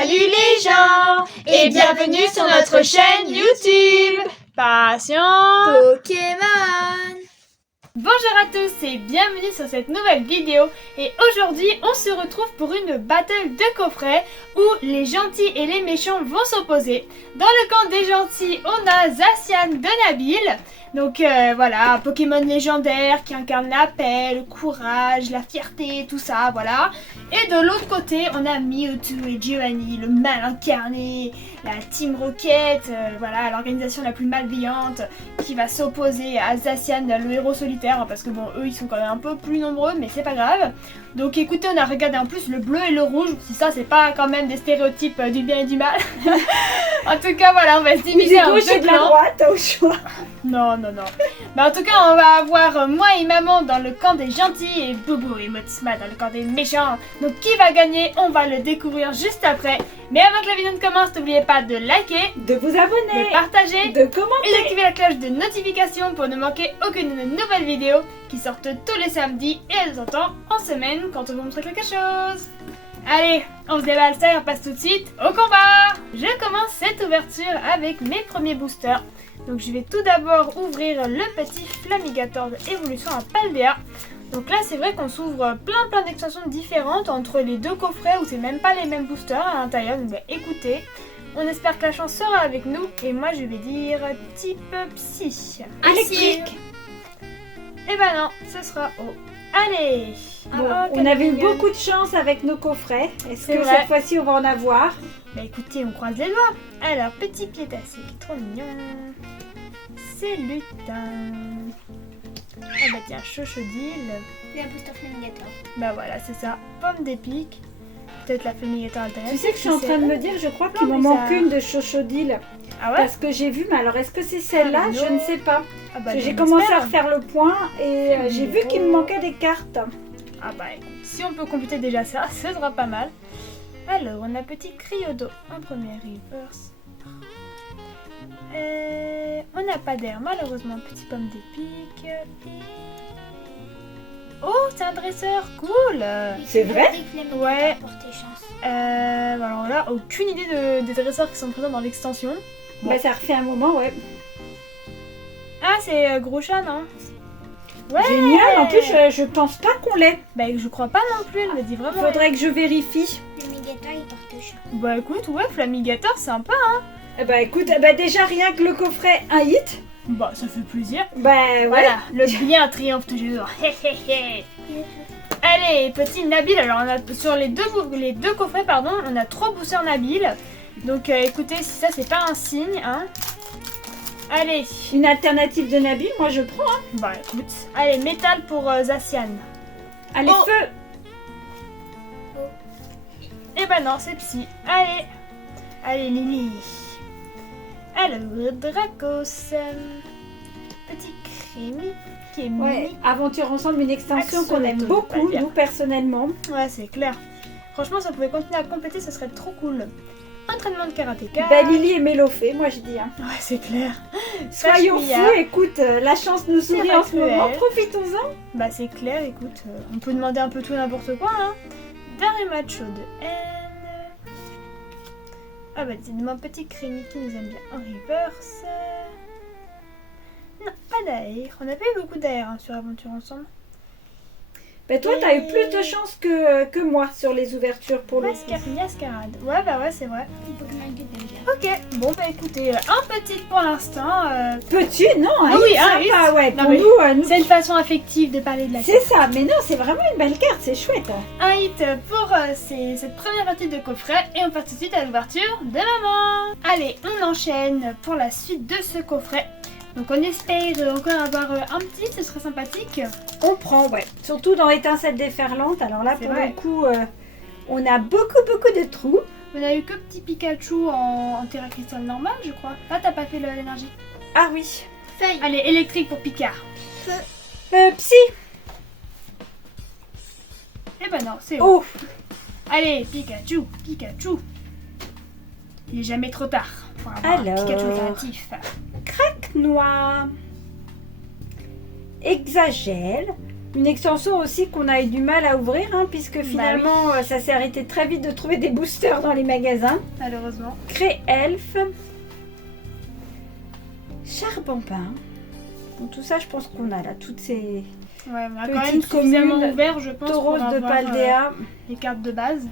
Salut les gens et bienvenue sur notre chaîne YouTube Passion Pokémon. Bonjour à tous et bienvenue sur cette nouvelle vidéo. Et aujourd'hui on se retrouve pour une battle de coffrets où les gentils et les méchants vont s'opposer. Dans le camp des gentils on a Zacian de Nabil. Donc voilà, un Pokémon légendaire qui incarne la paix, le courage, la fierté, tout ça, voilà. Et de l'autre côté, on a Mewtwo et Giovanni, le mal incarné, la Team Rocket, voilà, l'organisation la plus malveillante qui va s'opposer à Zacian, le héros solitaire, parce que bon, eux, ils sont quand même un peu plus nombreux, mais c'est pas grave. Donc écoutez, on a regardé en plus le bleu et le rouge, si ça, c'est pas quand même des stéréotypes du bien et du mal. En tout cas, voilà, on va se diviser en deux de la clans. droite au choix. Non. Mais en tout cas, on va avoir moi et maman dans le camp des gentils et Bobo et Motsma dans le camp des méchants. Donc qui va gagner, on va le découvrir juste après. Mais avant que la vidéo ne commence, n'oubliez pas de liker, De vous abonner, de partager de commenter. et d'activer la cloche de notification pour ne manquer aucune nouvelle vidéo qui sortent tous les samedis et de temps en temps en semaine quand on vous montre quelque chose. Allez, on se déballe ça et on passe tout de suite au combat. Je commence cette ouverture avec mes premiers boosters. Donc je vais tout d'abord ouvrir le petit Flamigator de évolution à Paldea. Donc là c'est vrai qu'on s'ouvre plein d'extensions différentes entre les deux coffrets où c'est même pas les mêmes boosters à l'intérieur. Donc écoutez, on espère que la chance sera avec nous. Et moi je vais dire type psy. Électrique. Et ben non, ce sera au. Allez. Bon, Ah, on avait eu mignonne. beaucoup de chance avec nos coffrets. Est-ce C'est que vrai. cette fois-ci on va en avoir? Bah écoutez, on croise les doigts. Alors, petit piétassé, trop mignon. C'est lutin. Ah bah tiens, chochodile. Et un booster Flamigator. Bah voilà, c'est ça. Pomme d'épique. Peut-être la Flamigator alternative. Tu sais que je suis en train de me dire, je crois qu'il Non, m'en mais manque ça- une de Chochodile. Ah ouais. Parce que j'ai vu, mais alors est-ce que c'est celle-là? Ah, Je non. ne sais pas. Ah bah, Parce que j'ai je commencé à l'espère. refaire le point et j'ai vu qu'il me manquait des cartes. Ah bah écoute, si on peut compléter déjà ça, ce sera pas mal. Alors, on a petit Cryodo en premier reverse. On n'a pas d'air, malheureusement. Petit pomme d'épique. Oh, c'est un dresseur, cool. C'est vrai? Ouais. Portez chance. Alors là, aucune idée des dresseurs qui sont présents dans l'extension. Bon. Bah ça refait un moment, ouais. Ah, c'est Groscha, non? Ouais. Génial, en plus je pense pas qu'on l'ait. Bah, je crois pas non plus, elle me dit vraiment. Faudrait que je vérifie. Flamigator, il porte chance. Bah écoute, ouais, Flamigator, sympa. Eh bah écoute, déjà rien que le coffret un hit. Bah, ça fait plaisir. Bah ouais. Voilà, le bien triomphe toujours. Hé, hé, hé. Allez, petit Nabil. Alors, on a sur les deux coffrets, pardon, on a 3 boosters Nabil. Donc, écoutez, si ça, c'est pas un signe, hein. Allez. Une alternative de Nabil, moi je prends. Hein. Bah, écoute. Allez, métal pour Zacian. Allez, Oh. feu. Eh ben non, c'est psy. Allez. Allez, Lily. Alors, Dracos. Petit Crémy qui est Ouais, mini. Aventure ensemble, une extension qu'on aime Axolotl, beaucoup, pas bien. nous personnellement. Ouais, c'est clair. Franchement, ça pouvait continuer à compléter, ça serait trop cool. Entraînement de karatéka. Bah Lily et Mélofée, moi je dis. Hein. Ouais, c'est clair. Soyons Fashmia. fous, écoute, la chance nous sourit en ce cruel. moment, profitons-en. Bah, c'est clair, écoute, on peut demander un peu tout et n'importe quoi, hein. Daremacho de N. Ah bah, c'est mon petit Crémy qui nous aime bien en reverse. Non, pas d'air. On n'a pas eu beaucoup d'air hein, sur Aventure Ensemble. Bah toi t'as eu plus de chance que moi sur les ouvertures pour le coup. Mascarade. Ouais, bah ouais, c'est vrai. Un Pokémon que t'aimes bien. Ok, bon bah écoutez, un petit pour l'instant. Petit, non, Ah un oui, hit un sympa, hit. ouais. Non, Pour mais nous, C'est une façon affective de parler de la c'est ça, mais non, c'est vraiment une belle carte, c'est chouette. Hein. Un hit pour cette première partie de coffret et on passe tout de suite à l'ouverture de maman. Allez, on enchaîne pour la suite de ce coffret. Donc on espère encore avoir un petit, ce serait sympathique. On prend, ouais. Surtout dans l'étincelle déferlante. Alors là, C'est pour vrai. le coup, on a beaucoup de trous. On a eu que petit Pikachu en Terra Cristal normal, je crois. Là, t'as pas fait l'énergie. Ah oui. Feuille. Allez, électrique pour Picard. Psy. Eh ben non, c'est haut. Oh. Allez, Pikachu. Il est jamais trop tard pour avoir un Alors. Pikachu alternatif. Craque noir. Exagèle. Une extension aussi qu'on a eu du mal à ouvrir, hein, puisque finalement ça s'est arrêté très vite de trouver des boosters dans les magasins. Malheureusement. Cré-Elf, Charbonpin. Donc tout ça, je pense qu'on a là toutes ces Ouais, on a Petite quand même suffisamment commune, ouvert, je pense, tauros pour de avoir, Paldea, les cartes de base.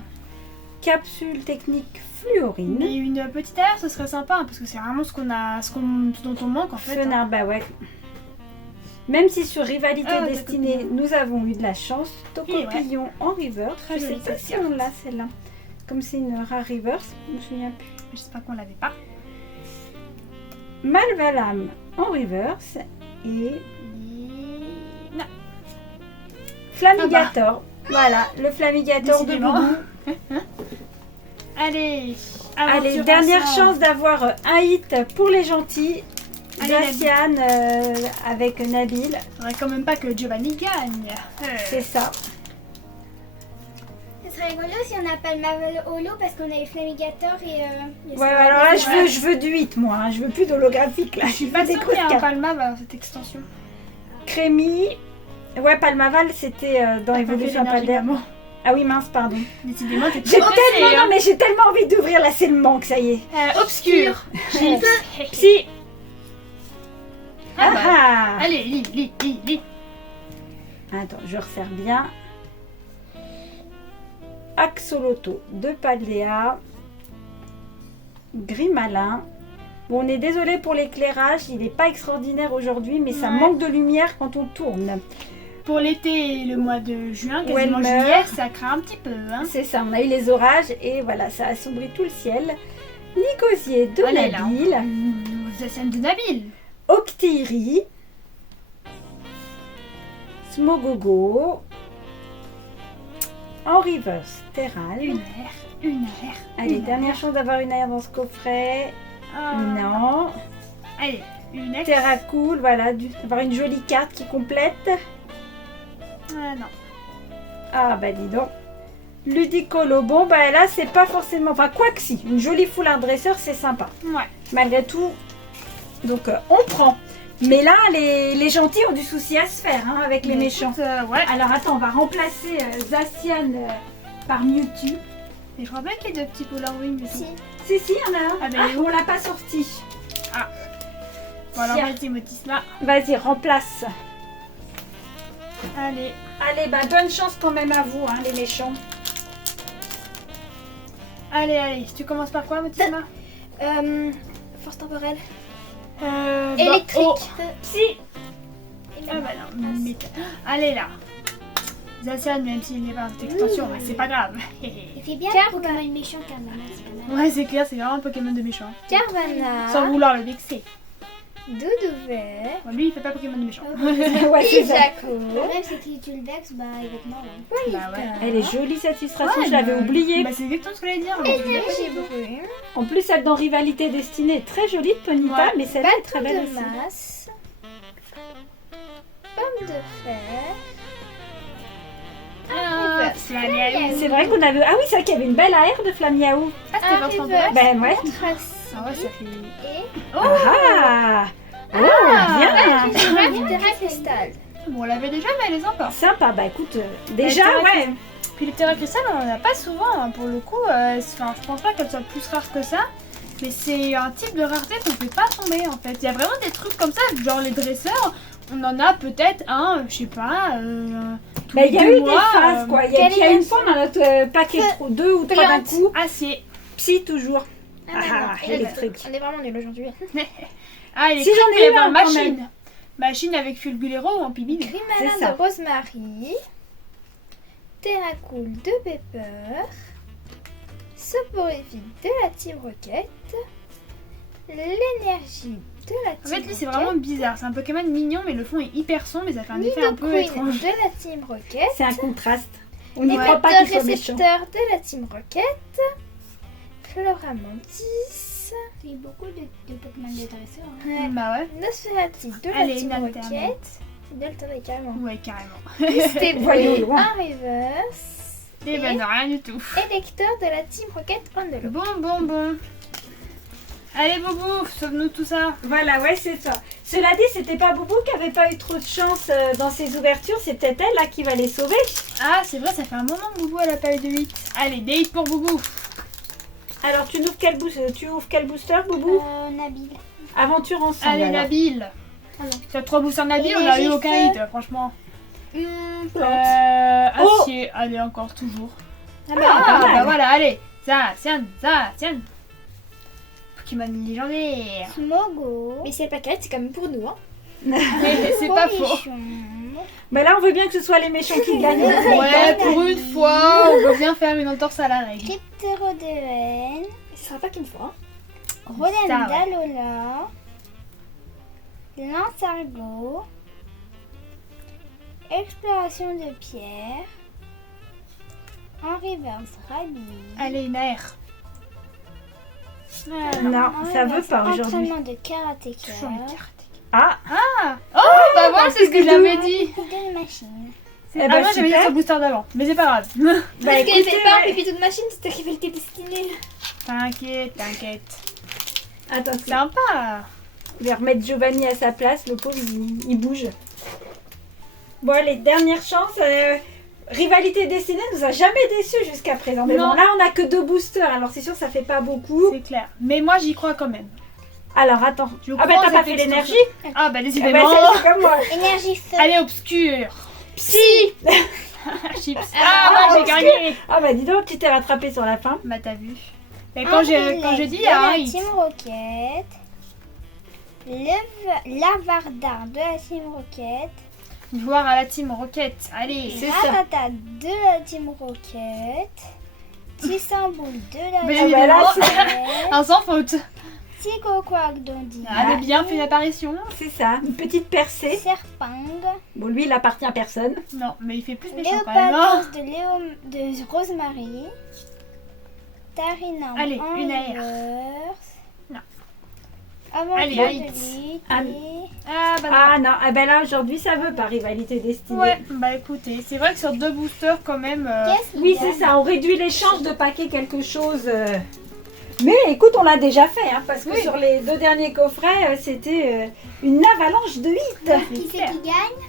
capsule technique fluorine, Mais une petite aire, ce serait sympa, hein, parce que c'est vraiment ce dont on manque en fait. Fenard, bah ouais. Même si sur Rivalité Ah, Destinée, Tocopillon. nous avons eu de la chance, Et ouais. Tocopillon en reverse. Très Je sais jolie, pas cette si carte. on l'a celle-là. Comme c'est une rare reverse, je me souviens plus. J'espère qu'on l'avait pas. Malvalam en reverse et Non. Flamigator. Voilà, le Flamigator de Décidément. Boubou. Allez, Allez, aventure dernière ensemble. chance d'avoir un hit pour les gentils. Allez, Zacian avec Nabil, Faudrait quand même pas que Giovanni gagne. c'est ça. Ce serait rigolo si on n'a pas le Marvel Holo parce qu'on a eu Flamigator et. Ouais, alors là, je veux du 8, moi. Hein. Je veux plus d'holographique, là. Je suis veux pas des sûre grosses qu'il y a un cartes. Palma dans cette extension. Crémy. Ouais, Palmaval, c'était dans Evolution Paldea. Ah oui, mince, pardon. Décidément, t'es J'ai trop tellement, pressée, non, hein. mais j'ai tellement envie d'ouvrir. Là, c'est le manque, ça y est. Obscur. Psy. Ah bah. Ah, Allez, lis. Attends, je resserre bien. Axoloto de Paldea. Grimalin. Bon, on est désolé pour l'éclairage, il n'est pas extraordinaire aujourd'hui, mais ça Ouais. manque de lumière quand on tourne. Pour l'été et le mois de juin, quasiment Welmer. juillet, ça craint un petit peu. Hein. C'est ça, on a eu les orages et voilà, ça assombrit tout le ciel. Nicosier de Allez, là. Nabil. Zacian de Nabil. Octiri. Smogogo. En reverse, Terral. Une aire. Allez, une dernière chance d'avoir une aire dans ce coffret. Ah. Non. Allez, une aire. Terra cool, voilà, d'avoir une jolie carte qui complète. Ah non. Ah bah dis donc. Ludicolo, bon bah là c'est pas forcément, enfin quoi que si, une jolie foulard dresseur c'est sympa, Ouais. malgré tout. Donc on prend. Mais là les gentils ont du souci à se faire hein, avec les Mais méchants. écoute, ouais. Alors attends, on va remplacer Zacian par Mewtwo. Mais je crois pas qu'il y ait de petits Polaroid du tout. Si. Si, il y en a un. Ah, bah, il est où on l'a pas sorti. Bon alors Tiens. vas-y Motisma. Vas-y, remplace. Allez. Allez, bah bonne chance quand même à vous, hein, les méchants. Allez. Tu commences par quoi Motisma? Force temporelle. Électrique. Électrique. Si. Ah bah non, mais... Allez là. Zacian, même s'il n'est pas dans cette extension, bah, c'est pas grave. Il fait bien Carva. le Pokémon méchant Carvana, c'est pas mal. Ouais, c'est clair, c'est vraiment un Pokémon de méchant. Carvana. Sans vouloir le vexer. Doudou vert. Bon, lui, il fait pas Pokémon de méchant. Ouais, c'est ça. Le problème c'est que si tu le vexes, bah il va te mordre. Bah ouais. Elle est jolie cette illustration, Ouais, je l'avais bah, oubliée. Bah, c'est exactement ce que j'allais dire. Énergie brune. En plus, celle dans Rivalité Destinée est très jolie de Ponyta, Ouais. mais celle-là est très Bâton belle de aussi. masse. Pomme de fer. Ah, Flamiaou. C'est vrai qu'on avait. Ah oui, c'est vrai qu'il y avait une belle AR de Flamiaou. Ah, c'était votre temporaire. Ben ouais. Trace. Ah ouais, ça fait... Et Ah bien Terra Cristal. Bon, on l'avait déjà, mais elle est sympa. Sympa, bah écoute, déjà, Elle était ouais. Puis les Terra Cristal, on en a pas souvent, hein, pour le coup. Enfin, je pense pas qu'elle soit plus rare que ça. Mais c'est un type de rareté qu'on fait pas tomber, en fait. Il y a vraiment des trucs comme ça, genre les dresseurs. On en a peut-être un, je sais pas, tous Bah, les il y a 2 eu mois. des phases, quoi. Il y a, quelle il y a est une la fois dans notre paquet, deux ou trois d'un coup. Acier. Psy, toujours. Ah, Ah, électrique. On est vraiment nuls aujourd'hui. Ah, il est Si, j'en ai il y eu avait un, un quand machine. Machine avec Fulgulero ou en pibine. Grimalin C'est ça. de Rosemary. Terracool de Pepper. Soporifique de la Team Rocket. L'énergie de la En Team fait, lui, c'est Rocket. vraiment bizarre. C'est un Pokémon mignon, mais le fond est hyper sombre et ça fait un effet un peu Nidoqueen étrange. de la Team Rocket. C'est un contraste. On n'y Ouais. croit pas qu'il soit méchant. Récepteur de la Team Rocket. Floramantis. Il y a beaucoup de Pokémon de dresseurs. Ouais. Bah ouais. Nosferatu de la Allez, Team une Rocket. alternate. Une alternate carrément. Ouais, carrément. Mystébé Voyons loin. en reverse. Et ben non, rien du tout. Et lecteur de la Team Rocket Envelope. Bon. Allez Boubou, sauve-nous tout ça. Voilà, ouais, c'est ça. Cela dit, c'était pas Boubou qui avait pas eu trop de chance dans ses ouvertures. C'est peut-être elle là qui va les sauver. Ah, c'est vrai, ça fait un moment que Boubou elle a pas eu de 8. Allez, des hits pour Boubou. Alors, tu ouvres quel booster, Boubou Nabil. Aventure ensemble. Allez, alors. Nabil. Alors. Sur 3 boosters Nabil, Et on a eu j'ai aucun fait- hit, franchement. Plante. Oh Acier, allez, encore toujours. Ah, Ah, pas mal. bah voilà, allez. Ça, tiens. Pokémon légendaire. Smogo. Mais si elle pas carré, c'est quand même pour nous. Hein. C'est pas faux. Cornichon. Mais là, on veut bien que ce soit les méchants qui gagnent. Ouais, pour une fois, on veut bien faire une entorse à la règle. Crypterodon. Ce sera pas qu'une fois. Hein. Ça, ouais. Roland Dalola. Lancergot. Exploration de pierre. Henri Verse Rabi. Allez, une AR. Non, ça veut pas aujourd'hui. Entraînement de karatéka. Toujours les cartes. Ah, Oh, bah voilà, c'est ce que j'avais dit. De machine. eh Ah, ben, moi j'avais dit super. sur le booster d'avant, mais c'est pas grave. Bah, Parce qu'elle écoutez, fait pas un ouais. pépito de machine, c'est toi qui fais le thé destiné. T'inquiète. Attends, Sympa. je vais remettre Giovanni à sa place. Le pauvre, il bouge. Bon, allez, dernière chance. Rivalité destinée nous a jamais déçus jusqu'à présent. Mais Non. bon, là, on a que 2 boosters. Alors, c'est sûr, ça fait pas beaucoup. C'est clair. Mais moi j'y crois quand même. Alors, attends. Tu Ah, bah, crois t'as aux pas fait effets l'énergie Ah, bah Eh décidément. ben, c'est comme moi. Énergie feu. Allez, obscur. Psy. Chips. Ah, moi j'ai gagné. Ah, bah, dis donc, tu t'es rattrapé sur la fin. Bah t'as vu. Et quand j'ai dit, il y a un la hit. Team Rocket. Lavardard de la Team Rocket. Voir à la team Rocket. Allez. C'est ça. Ratata de la Team Rocket. Tissamboul de la Mais Team bah là, Rocket. Un sans faute. Psychoquack d'Ondine. Elle a bien fait l'apparition. C'est ça. Une petite percée. Serpang. Bon, lui, il appartient à personne. Non, mais il fait plus méchant quand même. hein. Léopatos de Rosemary. Tarinam Allez, en une AR. reverse. Non. Aventure Allez, de un hit. l'It. Ah, Ah bah non. Ah non, ah ben là aujourd'hui ça veut pas rivalité destinée. Ouais, bah écoutez, c'est vrai que sur 2 boosters quand même. Qu'est-ce qu'il Oui y a? c'est ça, on réduit les chances de paquer quelque chose. Mais écoute, on l'a déjà fait, hein, parce que Oui. sur les 2 derniers coffrets, c'était une avalanche de hits. Qui c'est qui gagne?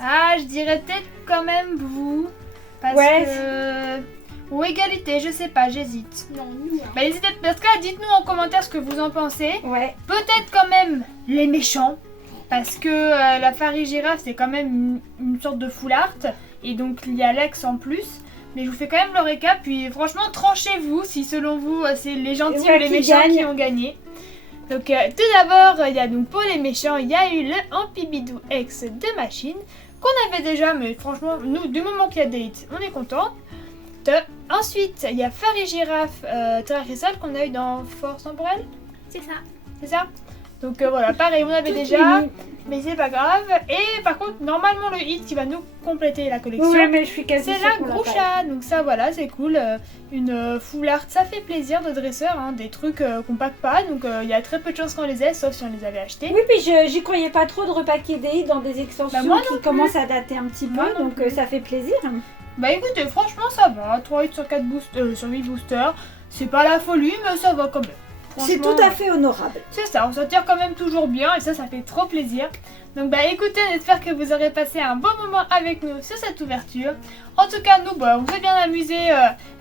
Ah, je dirais peut-être quand même vous. Parce Ouais. que. Ou égalité, je sais pas, j'hésite. Non, nous. Hein. Bah n'hésitez pas, parce que là, dites-nous en commentaire ce que vous en pensez. Ouais, Peut-être quand même les méchants. Parce que la Farie Girafe, c'est quand même une sorte de full art. Et donc il y a Lex en plus. Mais je vous fais quand même le récap. Puis franchement, tranchez-vous si selon vous, c'est les gentils Ouais, ou les qui méchants qui gagnent. ont gagné. Donc tout d'abord, il y a donc pour les méchants, il y a eu le Ampibidou X de Machine. Qu'on avait déjà, mais franchement, nous, du moment qu'il y a des hits, on est content. Ensuite, il y a Farie Girafe Terra Cristal qu'on a eu dans Force Temporelle. C'est ça. C'est ça? Donc voilà, pareil, on avait déjà, mais c'est pas grave. Et par contre, normalement, le hit qui va nous compléter la collection, ouais mais je suis quasi c'est sûre la qu'on l'a pas. Groucha. Donc ça, voilà, c'est cool. Une full art, ça fait plaisir de dresseur, hein, des trucs qu'on pack pas. Donc il y a très peu de chances qu'on les ait, sauf si on les avait achetés. Oui, puis j'y croyais pas trop de repaquer des hits dans des extensions Bah, moi non qui plus. commencent à dater un petit Moi peu, non donc plus. ça fait plaisir. Bah écoutez, franchement, ça va. 3 hits sur 4 sur 8 boosters. C'est pas la folie, mais ça va quand même. C'est Franchement, tout à fait honorable. c'est ça, on s'en tire quand même toujours bien et ça fait trop plaisir. Donc bah écoutez, on espère que vous aurez passé un bon moment avec nous sur cette ouverture. En tout cas, nous, bah, on s'est bien amusé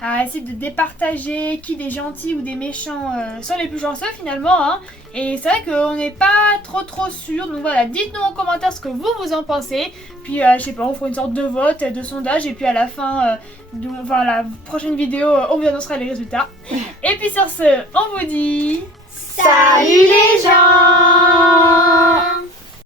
à essayer de départager qui des gentils ou des méchants sont les plus chanceux finalement. Hein. Et c'est vrai qu'on n'est pas trop sûr. Donc voilà, dites-nous en commentaire ce que vous en pensez. Puis je sais pas, on fera une sorte de vote, de sondage et puis à la fin, la prochaine vidéo, on vous annoncera les résultats. Et puis sur ce, on vous dit